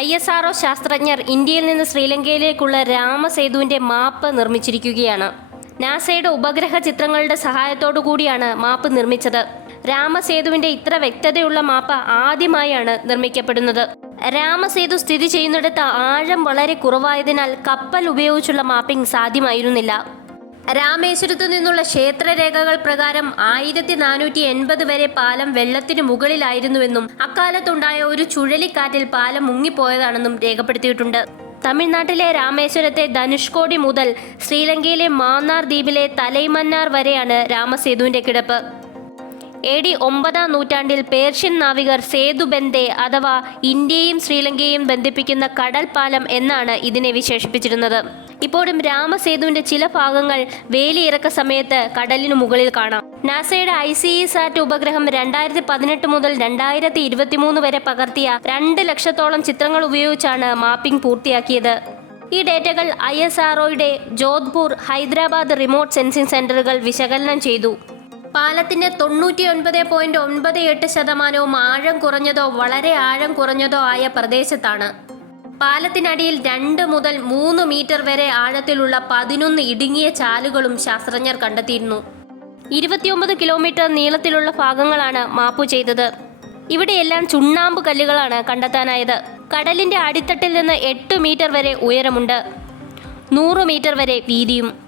I S R O ശാസ്ത്രജ്ഞർ ഇന്ത്യയിൽ നിന്ന് ശ്രീലങ്കയിലേക്കുള്ള രാമസേതുവിന്റെ മാപ്പ് നിർമ്മിച്ചിരിക്കുകയാണ്. നാസയുടെ ഉപഗ്രഹ ചിത്രങ്ങളുടെ സഹായത്തോടു കൂടിയാണ് മാപ്പ് നിർമ്മിച്ചത്. രാമസേതുവിന്റെ ഇത്ര വ്യക്തതയുള്ള മാപ്പ് ആദ്യമായാണ് നിർമ്മിക്കപ്പെടുന്നത്. രാമസേതു സ്ഥിതി ചെയ്യുന്നിടത്ത് ആഴം വളരെ കുറവായതിനാൽ കപ്പൽ ഉപയോഗിച്ചുള്ള മാപ്പിംഗ് സാധ്യമായിരുന്നില്ല. രാമേശ്വരത്തു നിന്നുള്ള ക്ഷേത്രരേഖകൾ പ്രകാരം ആയിരത്തി നാനൂറ്റി എൺപത് വരെ പാലം വെള്ളത്തിന് മുകളിലായിരുന്നുവെന്നും അക്കാലത്തുണ്ടായ ഒരു ചുഴലിക്കാറ്റിൽ പാലം മുങ്ങിപ്പോയതാണെന്നും രേഖപ്പെടുത്തിയിട്ടുണ്ട്. തമിഴ്നാട്ടിലെ രാമേശ്വരത്തെ ധനുഷ്കോടി മുതൽ ശ്രീലങ്കയിലെ മാന്നാർ ദ്വീപിലെ തലൈമന്നാർ വരെയാണ് രാമസേതുവിന്റെ കിടപ്പ്. എ ഡി ഒമ്പതാം നൂറ്റാണ്ടിൽ പേർഷ്യൻ നാവികർ സേതു ബന്ദേ അഥവാ ഇന്ത്യയും ശ്രീലങ്കയും ബന്ധിപ്പിക്കുന്ന കടൽ പാലം എന്നാണ് ഇതിനെ വിശേഷിപ്പിച്ചിരുന്നത്. ഇപ്പോഴും രാമസേതുവിന്റെ ചില ഭാഗങ്ങൾ വേലിയിറക്ക സമയത്ത് കടലിനു മുകളിൽ കാണാം. നാസയുടെ ഐ സി ഇ സാറ്റ് ഉപഗ്രഹം രണ്ടായിരത്തി പതിനെട്ട് മുതൽ രണ്ടായിരത്തി ഇരുപത്തിമൂന്ന് വരെ പകർത്തിയ രണ്ട് ലക്ഷത്തോളം ചിത്രങ്ങൾ ഉപയോഗിച്ചാണ് മാപ്പിംഗ് പൂർത്തിയാക്കിയത്. ഈ ഡേറ്റകൾ ഐ എസ് ആർഒയുടെ ജോധ്പൂർ ഹൈദരാബാദ് റിമോട്ട് സെൻസിംഗ് സെന്ററുകൾ വിശകലനം ചെയ്തു. പാലത്തിന്റെ തൊണ്ണൂറ്റി ഒൻപത് പോയിന്റ് ഒൻപത് എട്ട് ശതമാനവും ആഴം കുറഞ്ഞതോ വളരെ ആഴം കുറഞ്ഞതോ ആയ പ്രദേശത്താണ്. പാലത്തിനടിയിൽ രണ്ട് മുതൽ മൂന്ന് മീറ്റർ വരെ ആഴത്തിലുള്ള പതിനൊന്ന് ഇടുങ്ങിയ ചാലുകളും ശാസ്ത്രജ്ഞർ കണ്ടെത്തിയിരുന്നു. ഇരുപത്തിയൊമ്പത് കിലോമീറ്റർ നീളത്തിലുള്ള ഭാഗങ്ങളാണ് മാപ്പു ചെയ്തത്. ഇവിടെയെല്ലാം ചുണ്ണാമ്പ് കല്ലുകളാണ് കണ്ടെത്താനായത്. കടലിന്റെ അടിത്തട്ടിൽ നിന്ന് എട്ട് മീറ്റർ വരെ ഉയരമുണ്ട്. നൂറ് മീറ്റർ വരെ വീതിയും.